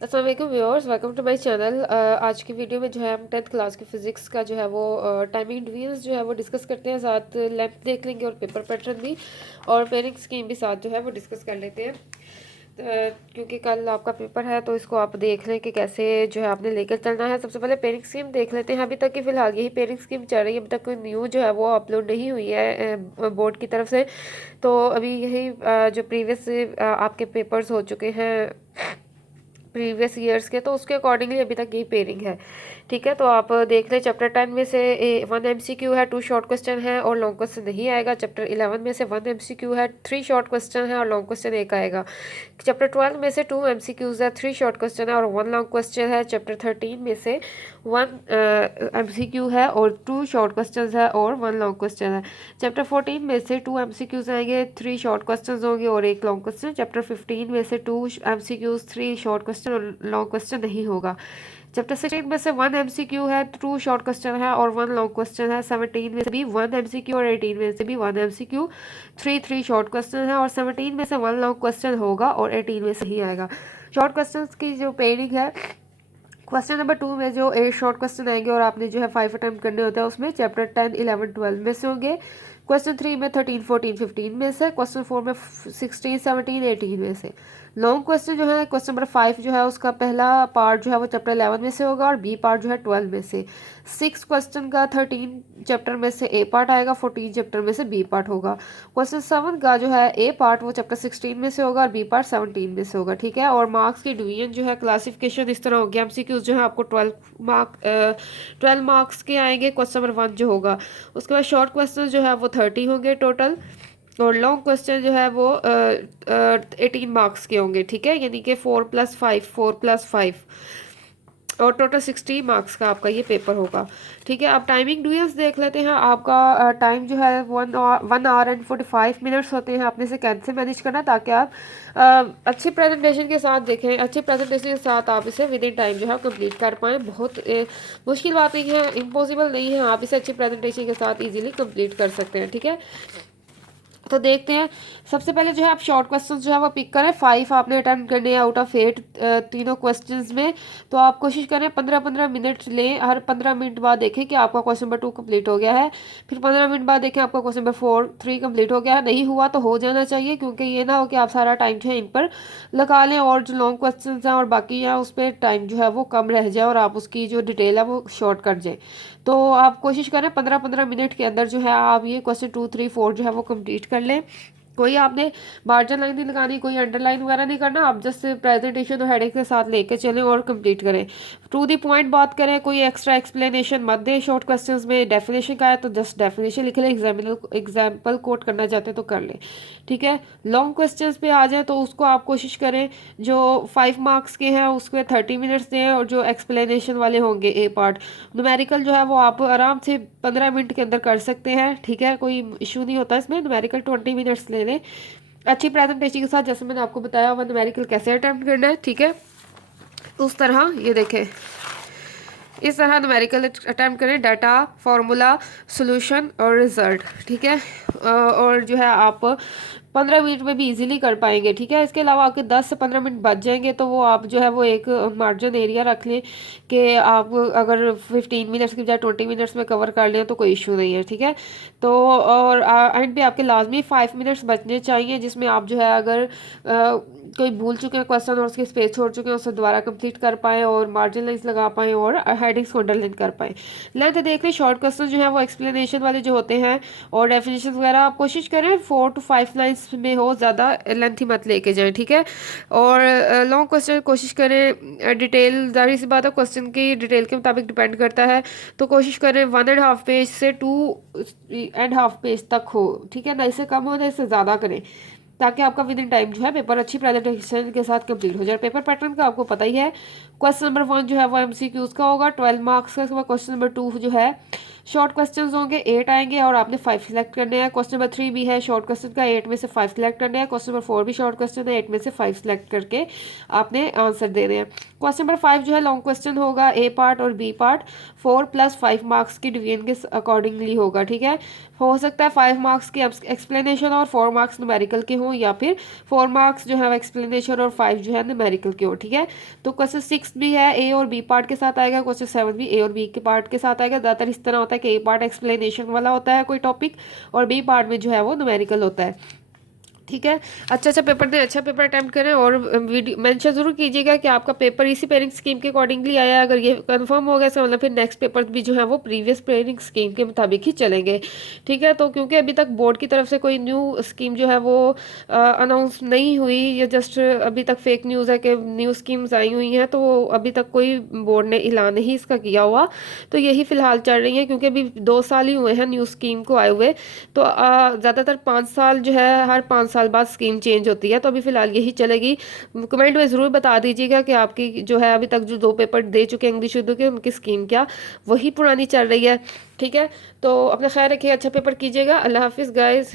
अस्सलाम वालेकुम viewers, welcome to my channel. आज की वीडियो में जो है हम 10th क्लास की फ़िज़िक्स का जो है वो टाइमिंग डिवीजन्स जो है वो डिस्कस करते हैं, साथ लेंथ देख लेंगे और पेपर पैटर्न भी और पेयरिंग स्कीम भी साथ जो है वो डिस्कस कर लेते हैं। क्योंकि कल आपका पेपर है तो इसको आप देख लें कि कैसे जो है आपने लेकर चलना है। सबसे पहले पेयरिंग स्कीम देख लेते हैं। अभी तक की फ़िलहाल यही पेयरिंग स्कीम चल रही है, अभी तक कोई न्यू जो है वो अपलोड नहीं हुई है बोर्ड की तरफ से। तो अभी यही जो प्रीवियस आपके पेपर्स हो चुके हैं प्रीवियस ईयर्स के, तो उसके अकॉर्डिंगली अभी तक यही पेयरिंग है। ठीक है, तो आप देख लें। चैप्टर 10 में से 1 MCQ है, 2 शॉर्ट क्वेश्चन है और लॉन्ग क्वेश्चन नहीं आएगा। चैप्टर 11 में से 1 MCQ है, 3 शॉर्ट क्वेश्चन है और लॉन्ग क्वेश्चन 1 आएगा। चैप्टर 12 में से 2 MCQs है, 3 शॉर्ट क्वेश्चन है और 1 लॉन्ग क्वेश्चन है। चैप्टर 13 में से 1 MCQ है और 2 शॉर्ट क्वेश्चन है और 1 लॉन्ग क्वेश्चन है। चैप्टर 14 में से 2 MCQs आएंगे, 3 शॉर्ट क्वेश्चन होंगे और 1 लॉन्ग क्वेश्चन। चैप्टर 15 में से 2 MCQs, 3 शॉर्ट क्वेश्चन और लॉन्ग क्वेश्चन नहीं होगा। चैप्टर 16 में से 1 MCQ है, 2 शॉर्ट क्वेश्चन है और 1 लॉन्ग क्वेश्चन है। 17 में से भी 1 MCQ और 18 में से भी 1 MCQ, 3 शॉर्ट क्वेश्चन है और 17 में से 1 लॉन्ग क्वेश्चन होगा और 18 में से ही आएगा। शॉर्ट क्वेश्चन की जो पेयरिंग है, क्वेश्चन नंबर 2 में जो 8 शॉर्ट क्वेश्चन आएंगे और आपने जो है 5 अटैम्प्ट करने होते हैं, उसमें चैप्टर 10, 11, 12 में से होंगे। क्वेश्चन 3 में 13, 14, 15 में से। क्वेश्चन 4 में 16, 17, 18 में से। लॉन्ग क्वेश्चन जो है क्वेश्चन नंबर 5 जो है उसका पहला पार्ट जो है वो चैप्टर 11 में से होगा और बी पार्ट जो है 12 में से। 6 क्वेश्चन का 13 चैप्टर में से ए पार्ट आएगा, 14 चैप्टर में से बी पार्ट होगा। क्वेश्चन 7 का जो है ए पार्ट वो चैप्टर 16 में से होगा और बी पार्ट 17 में से होगा। ठीक है, और मार्क्स की डिवीजन जो है क्लासिफिकेशन इस तरह होगी। MCQs जो है आपको 12 मार्क्स के आएंगे। क्वेश्चन नंबर 1 जो होगा, उसके बाद शॉर्ट क्वेश्चन जो है वो 30 होंगे टोटल और लॉन्ग क्वेश्चन जो है वो 18 मार्क्स के होंगे। ठीक है, यानी कि 4+5 और टोटल 60 मार्क्स का आपका ये पेपर होगा। ठीक है, अब टाइमिंग ड्यूएल्स देख लेते हैं। आपका टाइम जो है 1 आवर एंड 45 मिनट्स होते हैं। आपने इसे कैसे मैनेज करना ताकि आप अच्छी प्रेजेंटेशन के साथ देखें, अच्छी प्रेजेंटेशन के साथ आप इसे विद इन टाइम जो है कंप्लीट कर पाएँ। बहुत मुश्किल बात नहीं है, इम्पॉसिबल नहीं है, आप इसे अच्छी प्रेजेंटेशन के साथ ईजिली कंप्लीट कर सकते हैं। ठीक है, तो देखते हैं। सबसे पहले जो है आप शॉर्ट क्वेश्चन जो है वो पिक करें। 5 आपने अटेम्प्ट करने हैं आउट ऑफ 8 तीनों क्वेश्चंस में। तो आप कोशिश करें 15-15 मिनट लें। हर 15 मिनट बाद देखें कि आपका क्वेश्चन नंबर 2 कंप्लीट हो गया है। फिर 15 मिनट बाद देखें आपका क्वेश्चन नंबर 3 कंप्लीट हो गया है। नहीं हुआ तो हो जाना चाहिए, क्योंकि ये ना हो कि आप सारा टाइम जो है इन पर लगा लें और जो लॉन्ग क्वेश्चन हैं और बाकी हैं उस पर टाइम जो है वो कम रह जाए और आप उसकी जो डिटेल है वो शॉर्ट कर जाए। तो आप कोशिश करें 15-15 मिनट के अंदर जो है आप ये क्वेश्चन 2, 3, 4 जो है वो कंप्लीट कर लें। कोई आपने मार्जिन लाइन नहीं लगानी, कोई अंडरलाइन वगैरह नहीं करना। आप जस्ट प्रेजेंटेशन और हेडिंग के साथ लेके चलें और कंप्लीट करें। टू दी पॉइंट बात करें, कोई एक्स्ट्रा एक्सप्लेनेशन मत दें। शॉर्ट क्वेश्चंस में डेफिनेशन का है तो जस्ट डेफिनेशन लिख लें। एग्जाम्पल कोट करना चाहते हैं तो कर लें। ठीक है, लॉन्ग क्वेश्चंस पे आ जाए तो उसको आप कोशिश करें जो 5 मार्क्स के हैं उसके 30 मिनट्स दें और जो एक्सप्लेनेशन वाले होंगे ए पार्ट, न्यूमेरिकल जो है वो आप आराम से 15 मिनट के अंदर कर सकते हैं। ठीक है, कोई इशू नहीं होता इसमें। न्यूमेरिकल 20 मिनट्स ले लें अच्छी प्रेजेंटेशन के साथ, जैसे मैंने आपको बताया हुआ न्यूमेरिकल कैसे अटेम्प्ट करना है। ठीक है, उस तरह ये देखें, इस तरह न्यूमेरिकल अटैम्प्ट करें, डाटा, फार्मूला, सॉल्यूशन और रिजल्ट। ठीक है, और जो है आप 15 मिनट में भी इजीली कर पाएंगे। ठीक है, इसके अलावा आपके 10 से 15 मिनट बच जाएंगे तो वो आप जो है वो एक मार्जिन एरिया रख लें कि आप अगर 15 मिनट्स की बजाय 20 मिनट्स में कवर कर लें तो कोई इशू नहीं है। ठीक है, तो और एंड पे आपके लाजमी 5 मिनट्स बचने चाहिए, जिसमें आप जो है अगर कोई भूल चुके हैं क्वेश्चन और उसके स्पेस छोड़ चुके हैं उसे दोबारा कंप्लीट कर पाएँ और मार्जिन लाइन्स लगा पाएँ और हेडिंग्स को अंडरलाइन कर पाएँ। लेंथ देख लें, शॉर्ट क्वेश्चन जो है वो एक्सप्लेनेशन वाले जो होते हैं और डेफिनेशन वगैरह आप कोशिश करें 4 to 5 लाइन्स में हो, ज़्यादा लेंथ ही मत लेके जाएं। ठीक है, और लॉन्ग क्वेश्चन कोशिश करें डिटेल, जाहिर सी बात है क्वेश्चन की डिटेल के मुताबिक डिपेंड करता है, तो कोशिश करें 1.5 पेज से 2.5 पेज तक हो। ठीक है ना, इससे कम हो ना इससे ज़्यादा करें ताकि आपका विद इन टाइम जो है पेपर अच्छी प्रेजेंटेशन के साथ कंप्लीट हो जाए। पेपर पैटर्न का आपको पता ही है। क्वेश्चन नंबर 1 जो है वो MCQs का होगा 12 मार्क्स का। क्वेश्चन नंबर 2 जो है शॉर्ट क्वेश्चंस होंगे 8 आएंगे और आपने 5 सिलेक्ट करने हैं। क्वेश्चन नंबर 3 भी है शॉर्ट क्वेश्चन का, 8 में से 5 सिलेक्ट करने हैं। क्वेश्चन नंबर 4 भी शॉर्ट क्वेश्चन है, 8 में से 5 सिलेक्ट करके आपने आंसर देने हैं। क्वेश्चन नंबर 5 जो है लॉन्ग क्वेश्चन होगा, ए पार्ट और बी पार्ट, 4 + 5 मार्क्स की डिवीजन के अकॉर्डिंगली होगा, ठीक है। हो सकता है 5 मार्क्स की एक्सप्लेनेशन और 4 मार्क्स न्यूमेरिकल के हों, या फिर 4 मार्क्स जो है एक्सप्लेनेशन और 5 जो है न्यूमेरिकल के हों, ठीक है। तो क्वेश्चन 6 भी है ए और बी पार्ट के साथ आएगा, क्वेश्चन 7 भी ए और बी के पार्ट के साथ आएगा। ज़्यादातर इस तरह होता है कि ए पार्ट एक्सप्लेनेशन वाला होता है कोई टॉपिक, और बी पार्ट में जो है वो न्यूमेरिकल होता है, ठीक है। अच्छा पेपर दें, अच्छा पेपर अटेम्प्ट करें, और वीडियो मेंशन ज़रूर कीजिएगा कि आपका पेपर इसी पेयरिंग स्कीम के अकॉर्डिंगली आया है। अगर ये कंफर्म हो गया तो मतलब फिर नेक्स्ट पेपर भी जो है वो प्रीवियस पेयरिंग स्कीम के मुताबिक ही चलेंगे, ठीक है। तो क्योंकि अभी तक बोर्ड की तरफ से कोई न्यू स्कीम जो है वो अनाउंस नहीं हुई, ये जस्ट अभी तक फेक न्यूज़ है कि न्यू स्कीम्स आई हुई हैं, तो अभी तक कोई बोर्ड ने ऐलान नहीं इसका किया हुआ। तो यही फ़िलहाल चल रही है, क्योंकि अभी 2 साल ही हुए हैं न्यू स्कीम को आए हुए। तो ज़्यादातर 5 साल जो है, हर 5 साल बाद स्कीम चेंज होती है, तो अभी फ़िलहाल यही चलेगी। कमेंट में ज़रूर बता दीजिएगा कि आपकी जो है अभी तक जो 2 पेपर दे चुके हैं इंग्लिश उर्दू के, उनकी स्कीम क्या वही पुरानी चल रही है, ठीक है। तो अपना ख्याल रखिए, अच्छा पेपर कीजिएगा। अल्लाह हाफिज़ गाइज़।